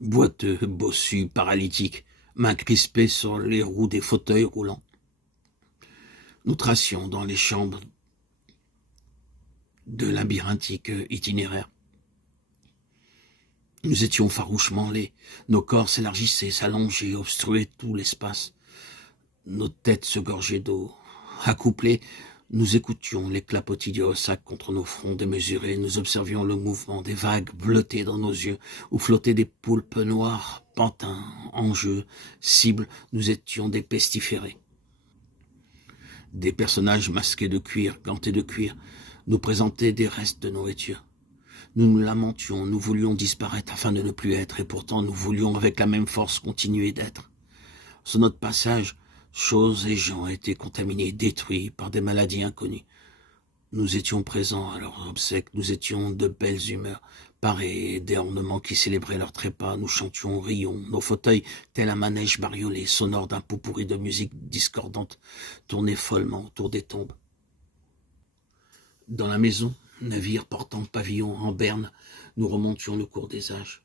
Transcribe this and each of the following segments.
boiteux, bossus, paralytiques, mains crispées sur les roues des fauteuils roulants. Nous tracions dans les chambres de labyrinthique itinéraire. Nous étions farouchement laids, nos corps s'élargissaient, s'allongeaient, obstruaient tout l'espace. Nos têtes se gorgeaient d'eau. Accouplés, nous écoutions les clapotis du ressac contre nos fronts démesurés, nous observions le mouvement des vagues bleutées dans nos yeux, où flottaient des poulpes noirs, pantins, enjeux, cibles, nous étions des pestiférés. Des personnages masqués de cuir, gantés de cuir, nous présentaient des restes de nourriture. Nous nous lamentions, nous voulions disparaître afin de ne plus être, et pourtant nous voulions avec la même force continuer d'être. Sur notre passage, choses et gens étaient contaminés, détruits par des maladies inconnues. Nous étions présents à leurs obsèques, nous étions de belles humeurs, parés des ornements qui célébraient leur trépas, nous chantions, rions, nos fauteuils, tel un manège bariolé, sonore d'un pot-pourri de musique discordante, tournaient follement autour des tombes. Dans la maison, navire portant pavillon en berne, nous remontions le cours des âges.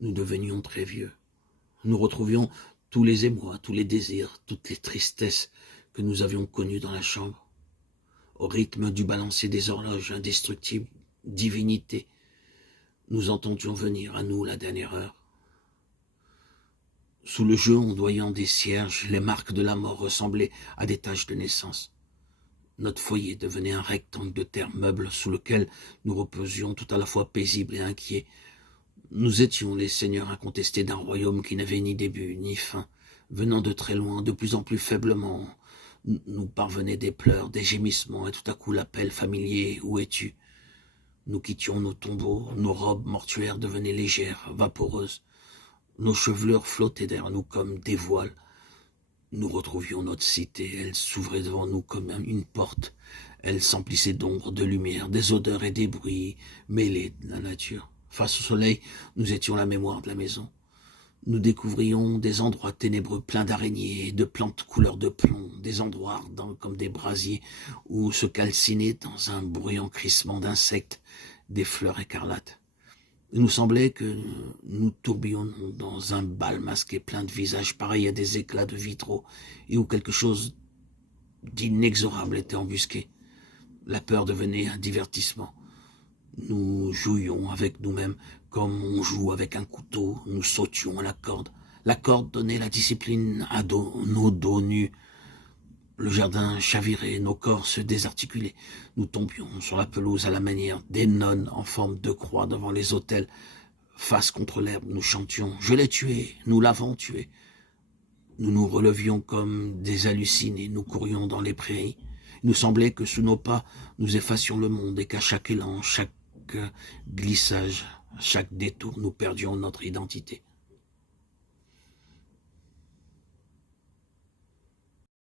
Nous devenions très vieux. Nous retrouvions tous les émois, tous les désirs, toutes les tristesses que nous avions connues dans la chambre. Au rythme du balancier des horloges indestructibles, divinité, nous entendions venir à nous la dernière heure. Sous le jeu ondoyant des cierges, les marques de la mort ressemblaient à des taches de naissance. Notre foyer devenait un rectangle de terre meuble sous lequel nous reposions tout à la fois paisibles et inquiets. Nous étions les seigneurs incontestés d'un royaume qui n'avait ni début ni fin. Venant de très loin, de plus en plus faiblement, nous parvenaient des pleurs, des gémissements, et tout à coup l'appel familier « Où es-tu » Nous quittions nos tombeaux, nos robes mortuaires devenaient légères, vaporeuses. Nos chevelures flottaient derrière nous comme des voiles. Nous retrouvions notre cité, elle s'ouvrait devant nous comme une porte. Elle s'emplissait d'ombre, de lumière, des odeurs et des bruits mêlés de la nature. Face au soleil, nous étions la mémoire de la maison. Nous découvrions des endroits ténébreux pleins d'araignées et de plantes couleur de plomb, des endroits ardents comme des brasiers où se calcinaient dans un bruyant crissement d'insectes des fleurs écarlates. Il nous semblait que nous tourbillonnons dans un bal masqué plein de visages pareils à des éclats de vitraux et où quelque chose d'inexorable était embusqué. La peur devenait un divertissement. Nous jouions avec nous-mêmes comme on joue avec un couteau, nous sautions à la corde. La corde donnait la discipline à nos dos nus. Le jardin chavirait, nos corps se désarticulaient. Nous tombions sur la pelouse à la manière des nonnes en forme de croix devant les autels. Face contre l'herbe, nous chantions « Je l'ai tué, nous l'avons tué ». Nous nous relevions comme des hallucinés, nous courions dans les prairies. Il nous semblait que sous nos pas, nous effacions le monde et qu'à chaque élan, chaque glissage, chaque détour, nous perdions notre identité.